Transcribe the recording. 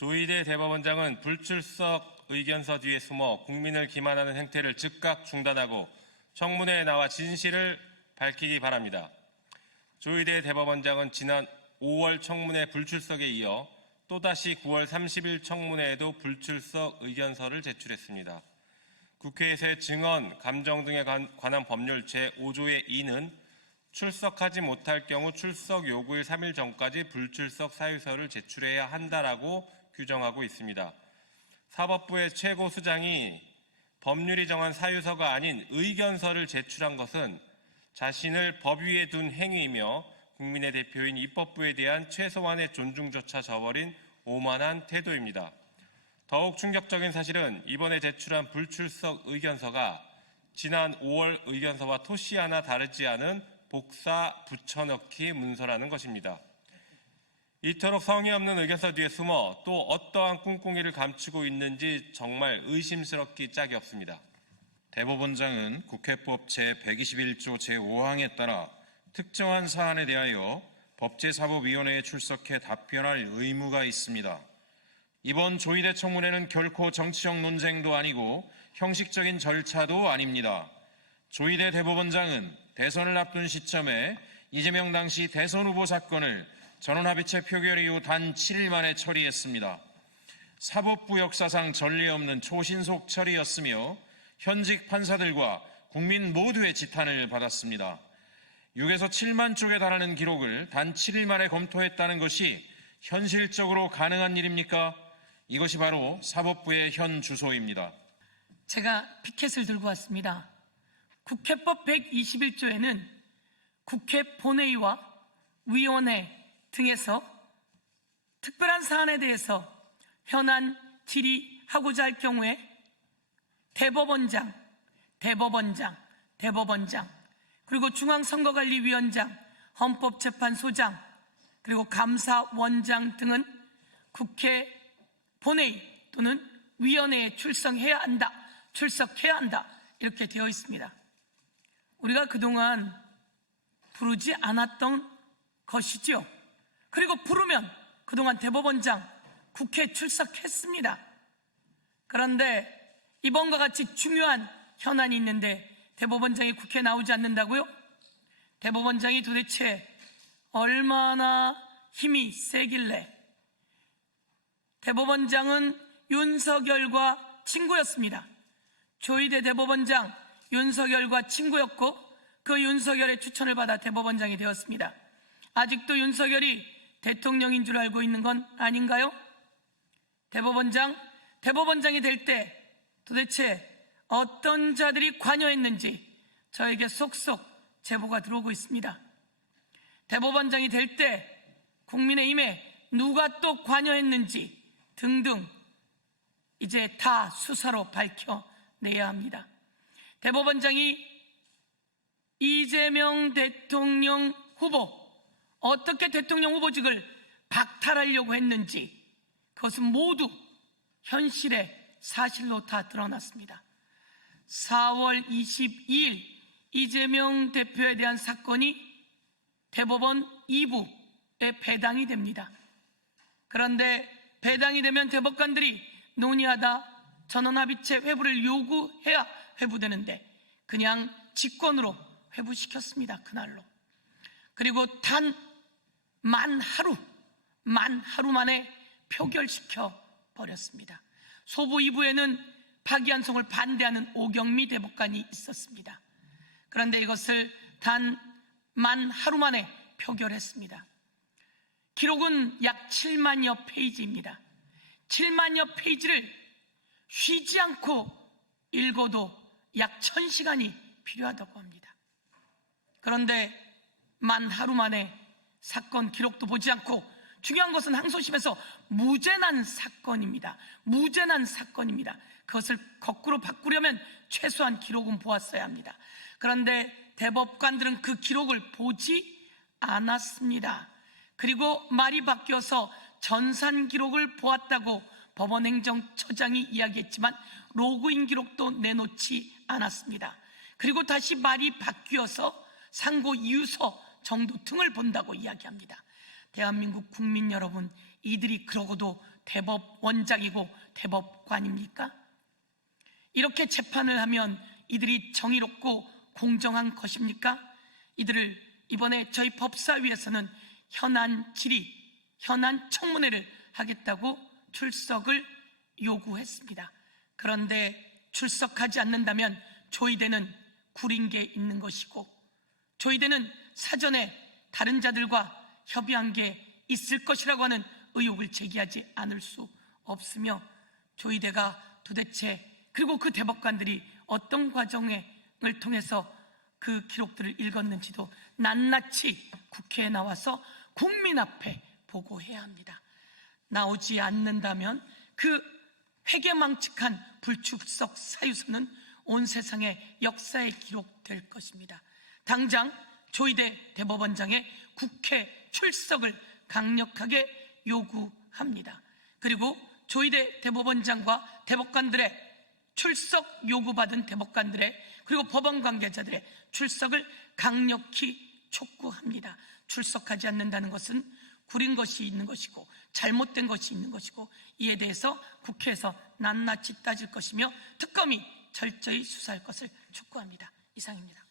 조희대 대법원장은 불출석 의견서 뒤에 숨어 국민을 기만하는 행태를 즉각 중단하고 청문회에 나와 진실을 밝히기 바랍니다. 조희대 대법원장은 지난 5월 청문회 불출석에 이어 또다시 9월 30일 청문회에도 불출석 의견서를 제출했습니다. 국회에서의 증언, 감정 등에 관한 법률 제5조의 2는 출석하지 못할 경우 출석 요구일 3일 전까지 불출석 사유서를 제출해야 한다라고 규정하고 있습니다. 사법부의 최고수장이 법률이 정한 사유서가 아닌 의견서를 제출한 것은 자신을 법 위에 둔 행위이며 국민의 대표인 입법부에 대한 최소한의 존중조차 저버린 오만한 태도입니다. 더욱 충격적인 사실은 이번에 제출한 불출석 의견서가 지난 5월 의견서와 토시 하나 다르지 않은 복사 붙여넣기 문서라는 것입니다. 이토록 성의 없는 의견서 뒤에 숨어 또 어떠한 꿍꿍이를 감추고 있는지 정말 의심스럽기 짝이 없습니다. 대법원장은 국회법 제121조 제5항에 따라 특정한 사안에 대하여 법제사법위원회에 출석해 답변할 의무가 있습니다. 이번 조희대 청문회는 결코 정치적 논쟁도 아니고 형식적인 절차도 아닙니다. 조희대 대법원장은 대선을 앞둔 시점에 이재명 당시 대선 후보 사건을 전원합의체 표결 이후 단 7일 만에 처리했습니다. 사법부 역사상 전례 없는 초신속 처리였으며 현직 판사들과 국민 모두의 지탄을 받았습니다. 6에서 7만 쪽에 달하는 기록을 단 7일 만에 검토했다는 것이 현실적으로 가능한 일입니까? 이것이 바로 사법부의 현 주소입니다. 제가 피켓을 들고 왔습니다. 국회법 121조에는 국회 본회의와 위원회 등에서 특별한 사안에 대해서 현안 질의하고자 할 경우에 대법원장, 그리고 중앙선거관리위원장, 헌법재판소장, 그리고 감사원장 등은 국회 본회의 또는 위원회에 출석해야 한다 이렇게 되어 있습니다. 우리가 그동안 부르지 않았던 것이죠. 그리고 부르면 그동안 대법원장 국회에 출석했습니다. 그런데 이번과 같이 중요한 현안이 있는데 대법원장이 국회에 나오지 않는다고요? 대법원장이 도대체 얼마나 힘이 세길래? 대법원장은 윤석열과 친구였습니다. 조희대 대법원장 윤석열과 친구였고 그 윤석열의 추천을 받아 대법원장이 되었습니다. 아직도 윤석열이 대통령인 줄 알고 있는 건 아닌가요? 대법원장이 될 때 도대체 어떤 자들이 관여했는지 저에게 속속 제보가 들어오고 있습니다. 대법원장이 될 때 국민의힘에 누가 또 관여했는지 등등 이제 다 수사로 밝혀내야 합니다. 대법원장이 이재명 대통령 후보 어떻게 대통령 후보직을 박탈하려고 했는지 그것은 모두 현실의 사실로 다 드러났습니다. 4월 22일 이재명 대표에 대한 사건이 대법원 2부에 배당이 됩니다. 그런데 배당이 되면 대법관들이 논의하다 전원합의체 회부를 요구해야 회부되는데 그냥 직권으로 회부시켰습니다. 그날로. 그리고 단 만 하루 만에 표결시켜 버렸습니다. 소부 2부에는 파기환송을 반대하는 오경미 대법관이 있었습니다. 그런데 이것을 단 만 하루 만에 표결했습니다. 기록은 약 7만여 페이지입니다. 7만여 페이지를 쉬지 않고 읽어도 약 1000시간이 필요하다고 합니다. 그런데 만 하루 만에 사건 기록도 보지 않고 중요한 것은 항소심에서 무죄난 사건입니다. 그것을 거꾸로 바꾸려면 최소한 기록은 보았어야 합니다. 그런데 대법관들은 그 기록을 보지 않았습니다. 그리고 말이 바뀌어서 전산 기록을 보았다고 법원행정처장이 이야기했지만 로그인 기록도 내놓지 않았습니다. 그리고 다시 말이 바뀌어서 상고 이유서 정도 등을 본다고 이야기합니다. 대한민국 국민 여러분, 이들이 그러고도 대법원장이고 대법관입니까? 이렇게 재판을 하면 이들이 정의롭고 공정한 것입니까? 이들을 이번에 저희 법사위에서는 현안 질의, 현안 청문회를 하겠다고 출석을 요구했습니다. 그런데 출석하지 않는다면 조의대는 구린 게 있는 것이고, 조의대는 사전에 다른 자들과 협의한 게 있을 것이라고 하는 의혹을 제기하지 않을 수 없으며, 조의대가 도대체, 그리고 그 대법관들이 어떤 과정을 통해서 그 기록들을 읽었는지도 낱낱이 국회에 나와서 국민 앞에 보고해야 합니다. 나오지 않는다면 그 회개망측한 불출석 사유서는 온 세상의 역사에 기록될 것입니다. 당장 조의대 대법원장의 국회 출석을 강력하게 요구합니다. 그리고 조의대 대법원장과 대법관들의 출석 요구받은 대법관들의, 그리고 법원 관계자들의 출석을 강력히 촉구합니다. 출석하지 않는다는 것은 구린 것이 있는 것이고 잘못된 것이 있는 것이고, 이에 대해서 국회에서 낱낱이 따질 것이며 특검이 철저히 수사할 것을 촉구합니다. 이상입니다.